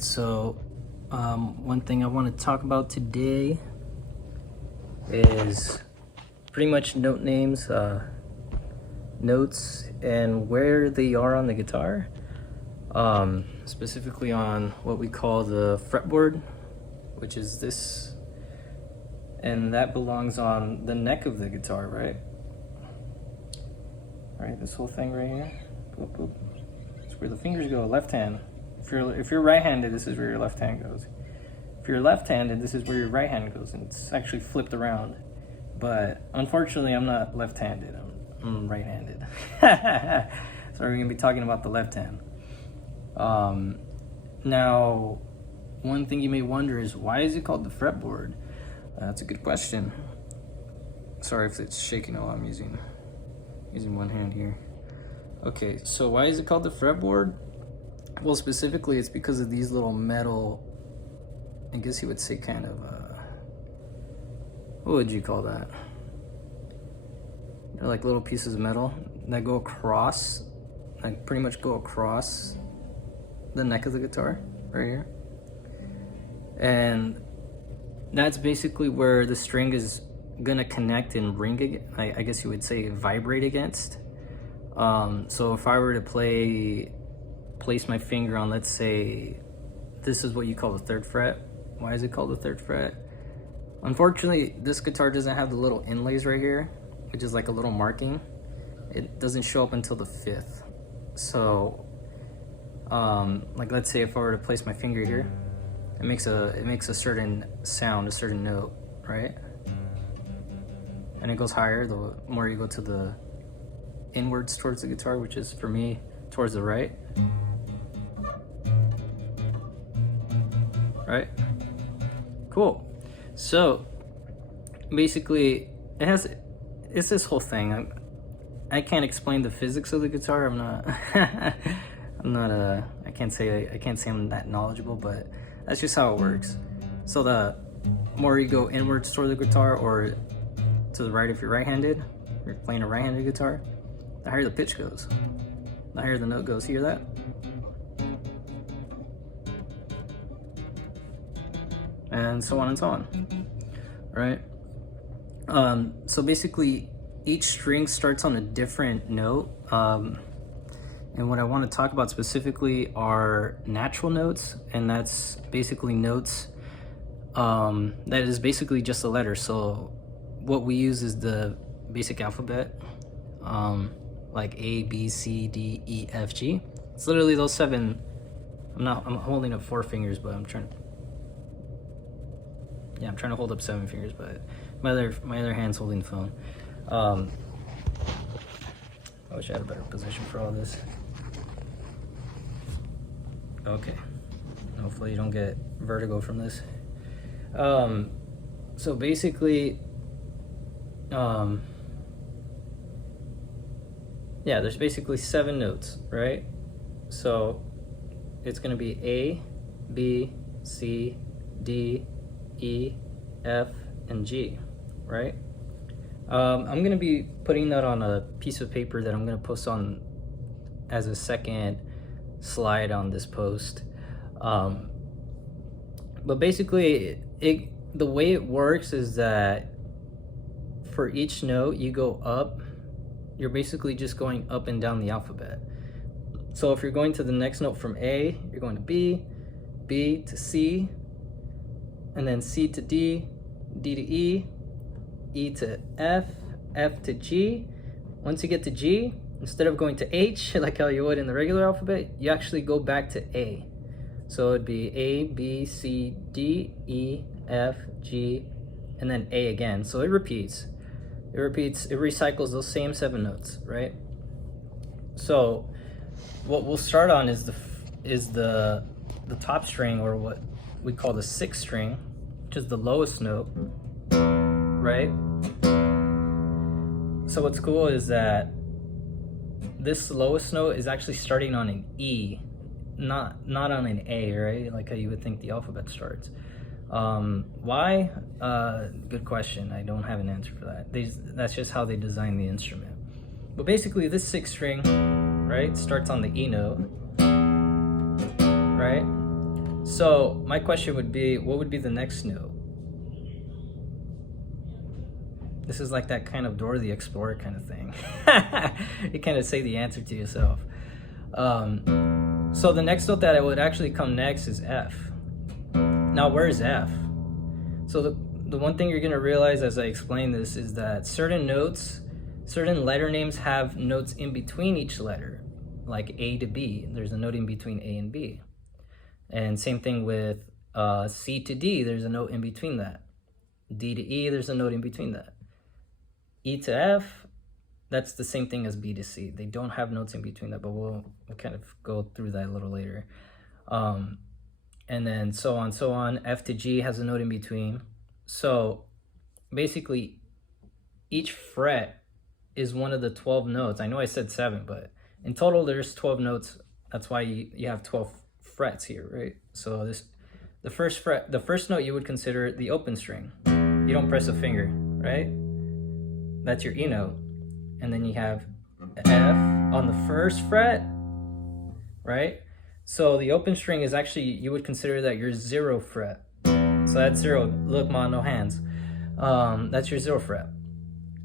right, so one thing I want to talk about today is pretty much note names, notes, and where they are on the guitar. Specifically on what we call the fretboard, which is this, and that belongs on the neck of the guitar, right? Right, this whole thing right here. Boop, boop. It's where the fingers go, left hand. If you're right-handed, this is where your left hand goes. If you're left-handed, this is where your right hand goes, and it's actually flipped around. But unfortunately, I'm not left-handed. I'm right-handed. So we're gonna be talking about the left hand. Now, one thing you may wonder is, why is it called the fretboard? That's a good question. Sorry if it's shaking while I'm using one hand here. Okay, so why is it called the fretboard? Well, specifically, it's because of these little metal, I guess you would say kind of, what would you call that? They're like little pieces of metal that go across, like pretty much go across the neck of the guitar, right here. And that's basically where the string is gonna connect and ring, I guess you would say vibrate against. So if I were to place my finger on, let's say, this is what you call the third fret. Why is it called the third fret? Unfortunately, this guitar doesn't have the little inlays right here, which is like a little marking. It doesn't show up until the fifth. So, like let's say if I were to place my finger here, it makes a certain sound, a certain note, right? And it goes higher the more you go to the inwards towards the guitar, which is, for me, towards the right. Right? Cool. So basically it's this whole thing. I can't explain the physics of the guitar. I can't say I'm that knowledgeable, but that's just how it works. So the more you go inwards toward the guitar, or to the right if you're right-handed, you're playing a right-handed guitar, the higher the pitch goes, the higher the note goes. Hear that? And so on and so on, right? So basically, each string starts on a different note, and what I want to talk about specifically are natural notes, and that's basically notes that is basically just a letter. So what we use is the basic alphabet, like A, B, C, D, E, F, G. It's literally those 7. I'm holding up 4 fingers, but I'm trying to hold up 7 fingers, but my other hand's holding the phone. I wish I had a better position for all this. Okay. Hopefully you don't get vertigo from this. So basically, there's basically 7 notes, right? So it's gonna be A, B, C, D, E, F, and G, right? I'm gonna be putting that on a piece of paper that I'm gonna post on as a second slide on this post. But basically, the way it works is that for each note you go up, you're basically just going up and down the alphabet. So if you're going to the next note from A, you're going to B, B to C, and then C to D, D to E, E to F, F to G. Once you get to G, instead of going to H, like how you would in the regular alphabet, you actually go back to A. So it'd be A, B, C, D, E, F, G, and then A again. So it repeats. It recycles those same 7 notes, right? So what we'll start on is the top string, or what we call the 6th string, which is the lowest note, right? So what's cool is that this lowest note is actually starting on an E, not on an A, right? Like how you would think the alphabet starts. Why? Good question. I don't have an answer for that. That's just how they design the instrument. But basically, this 6th string, right, starts on the E note, right? So my question would be, what would be the next note? This is like that kind of Dora the Explorer kind of thing. You kind of say the answer to yourself. So the next note that would actually come next is F. Now, where is F? So the one thing you're going to realize as I explain this is that certain letter names have notes in between each letter, like A to B. There's a note in between A and B. And same thing with C to D, there's a note in between that. D to E, there's a note in between that. E to F, that's the same thing as B to C. They don't have notes in between that, but we'll kind of go through that a little later. And then so on. F to G has a note in between. So basically, each fret is one of the 12 notes. I know I said 7, but in total there's 12 notes. That's why you have 12 frets here, right? So the first note you would consider the open string. You don't press a finger, right? That's your E note. And then you have F on the first fret, right? So the open string is actually, you would consider that your 0 fret. So that's 0. Look, ma, no hands. That's your 0 fret.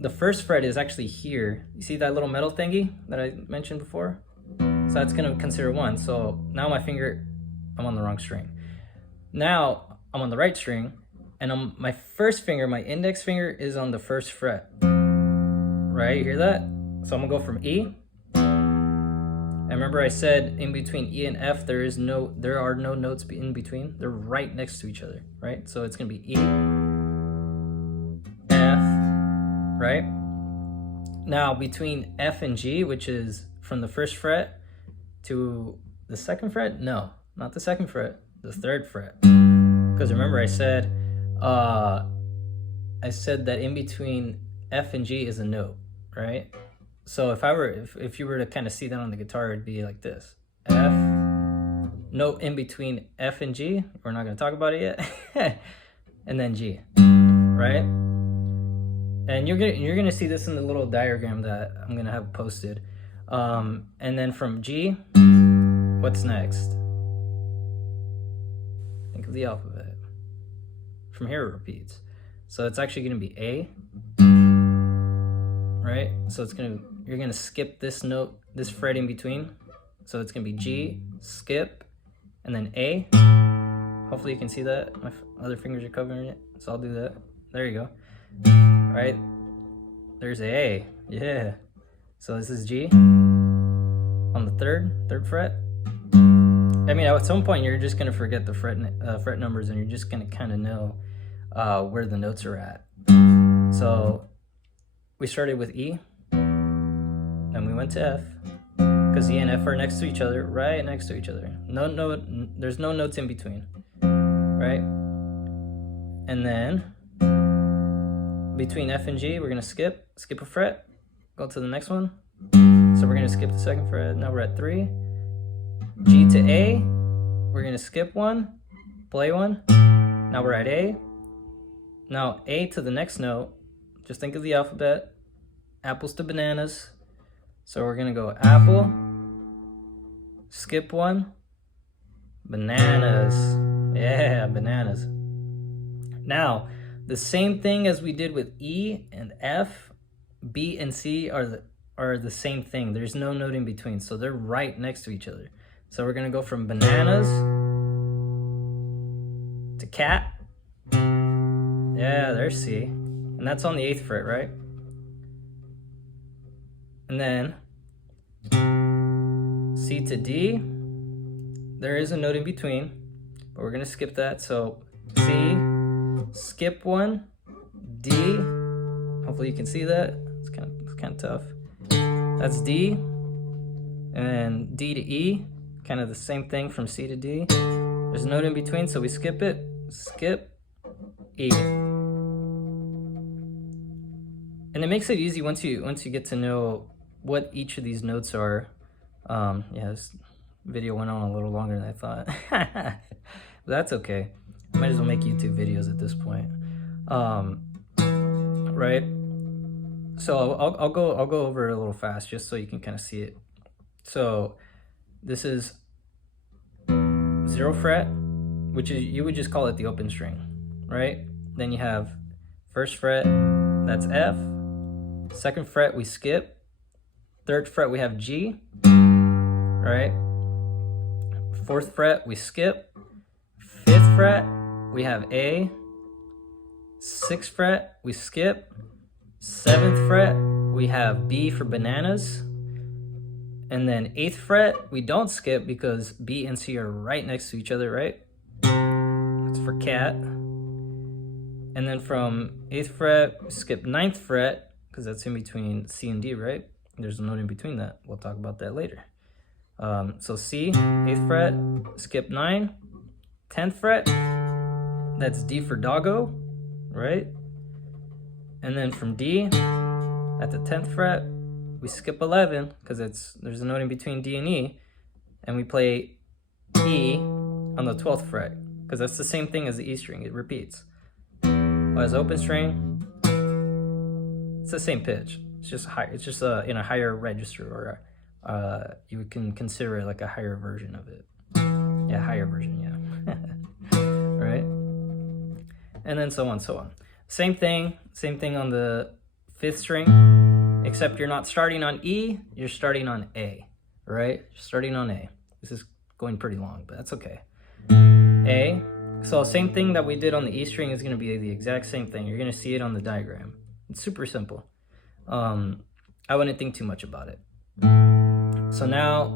The first fret is actually here. You see that little metal thingy that I mentioned before? So that's gonna consider 1. So now my finger, I'm on the wrong string. Now I'm on the right string, and my first finger, my index finger, is on the first fret. Right, you hear that? So I'm gonna go from E. And remember I said in between E and F, there are no notes in between. They're right next to each other, right? So it's gonna be E, F, right? Now between F and G, which is from the first fret to the second fret, no, not the second fret, the third fret. Because remember I said that in between F and G is a note, right? So if you were to kind of see that on the guitar, it'd be like this. F, note in between F and G, we're not gonna talk about it yet, and then G, right? And you're gonna see this in the little diagram that I'm gonna have posted. And then from G, what's next? Think of the alphabet. From here it repeats. So it's actually gonna be A, right? So you're gonna skip this note, this fret in between. So it's gonna be G, skip, and then A. Hopefully you can see that. My other fingers are covering it, so I'll do that. There you go. Right? There's A. Yeah. So this is G on the third fret. I mean, at some point you're just gonna forget the fret numbers, and you're just gonna kind of know where the notes are at. So we started with E, and we went to F, because E and F are next to each other, right next to each other. There's no notes in between, right? And then between F and G, we're gonna skip a fret, go to the next one. So we're gonna skip the second fret. Now we're at 3. G to A, we're gonna skip 1, play 1. Now we're at A. Now A to the next note. Just think of the alphabet, apples to bananas. So we're gonna go apple, skip 1, bananas. Yeah, bananas. Now, the same thing as we did with E and F, B and C are the same thing. There's no note in between, so they're right next to each other. So we're gonna go from bananas to cat. Yeah, there's C. And that's on the 8th fret, right? And then C to D, there is a note in between, but we're gonna skip that. So C, skip 1, D, hopefully you can see that. It's kind of tough. That's D, and then D to E, kind of the same thing from C to D. There's a note in between, so we skip it, skip, E. And it makes it easy once you get to know what each of these notes are. Yeah, this video went on a little longer than I thought. But that's okay. Might as well make YouTube videos at this point. Right? So I'll go over it a little fast just so you can kind of see it. So this is 0 fret, which is, you would just call it the open string, right? Then you have first fret, that's F. Second fret, we skip. Third fret, we have G, right? Fourth fret, we skip. Fifth fret, we have A. Sixth fret, we skip. Seventh fret, we have B for bananas. And then eighth fret, we don't skip because B and C are right next to each other, right? That's for cat. And then from eighth fret, we skip ninth fret because that's in between C and D, right? There's a note in between that. We'll talk about that later. So C, eighth fret, skip 9. 10th fret, that's D for doggo, right? And then from D, at the 10th fret, we skip 11 because there's a note in between D and E, and we play E on the 12th fret because that's the same thing as the E string. It repeats. As open string, it's the same pitch. It's just high. It's just in a higher register, or you can consider it like a higher version of it. Yeah, higher version. Yeah. Right. And then so on, so on. Same thing on the 5th string, except you're not starting on E. You're starting on A. Right. You're starting on A. This is going pretty long, but that's okay. A. So same thing that we did on the E string is going to be the exact same thing. You're going to see it on the diagram. It's super simple. I wouldn't think too much about it. So now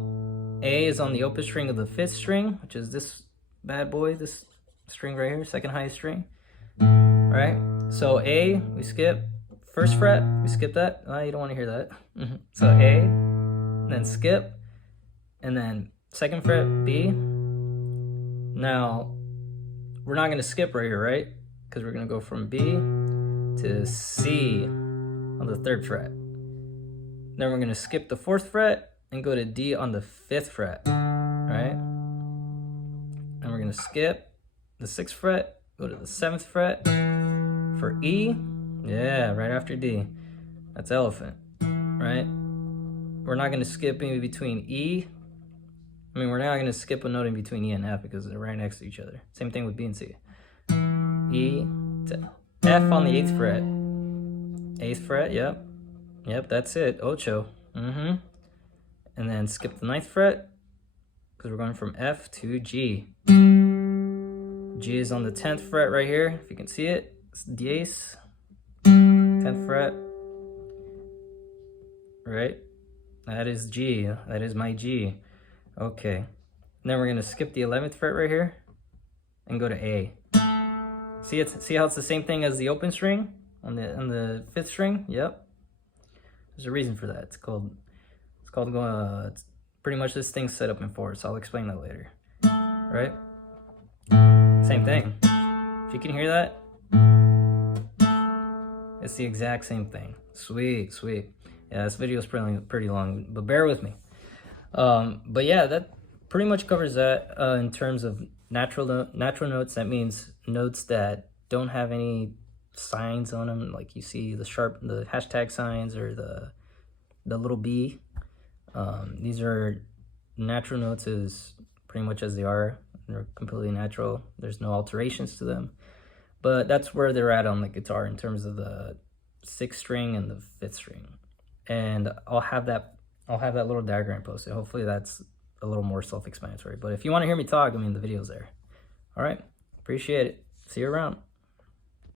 A is on the open string of the 5th string, which is this bad boy, this string right here, second highest string. Right? So A, we skip. First fret, we skip that. You don't want to hear that. So A, then skip, and then second fret, B. Now, we're not going to skip right here, right? Because we're going to go from B to C on the 3rd fret. Then we're going to skip the 4th fret and go to D on the 5th fret, right? And we're going to skip the 6th fret, go to the 7th fret. For E, yeah, right after D. That's elephant, right? We're not going to skip in between E. We're not going to skip a note in between E and F because they're right next to each other. Same thing with B and C. E to F on the 8th fret. 8th fret, yep. Yep, that's it. Ocho. And then skip the 9th fret because we're going from F to G. G is on the 10th fret right here, if you can see it. It's diez. 10th fret. Right? That is G. That is my G. Okay. And then we're going to skip the 11th fret right here and go to A. See how it's the same thing as the open string on the 5th string? Yep. There's a reason for that. It's pretty much this thing's set up in 4, so I'll explain that later. Right? Same thing. If you can hear that, it's the exact same thing. Sweet, sweet. Yeah, this video is pretty long, but bear with me. But yeah, that pretty much covers that in terms of natural notes. That means notes that don't have any signs on them, like you see the hashtag signs or the little B. These are natural notes as pretty much as they are. They're completely natural. There's no alterations to them. But that's where they're at on the guitar in terms of the 6th string and the 5th string. And I'll have that little diagram posted. Hopefully that's a little more self-explanatory. But if you want to hear me talk, the video's there. All right. Appreciate it. See you around.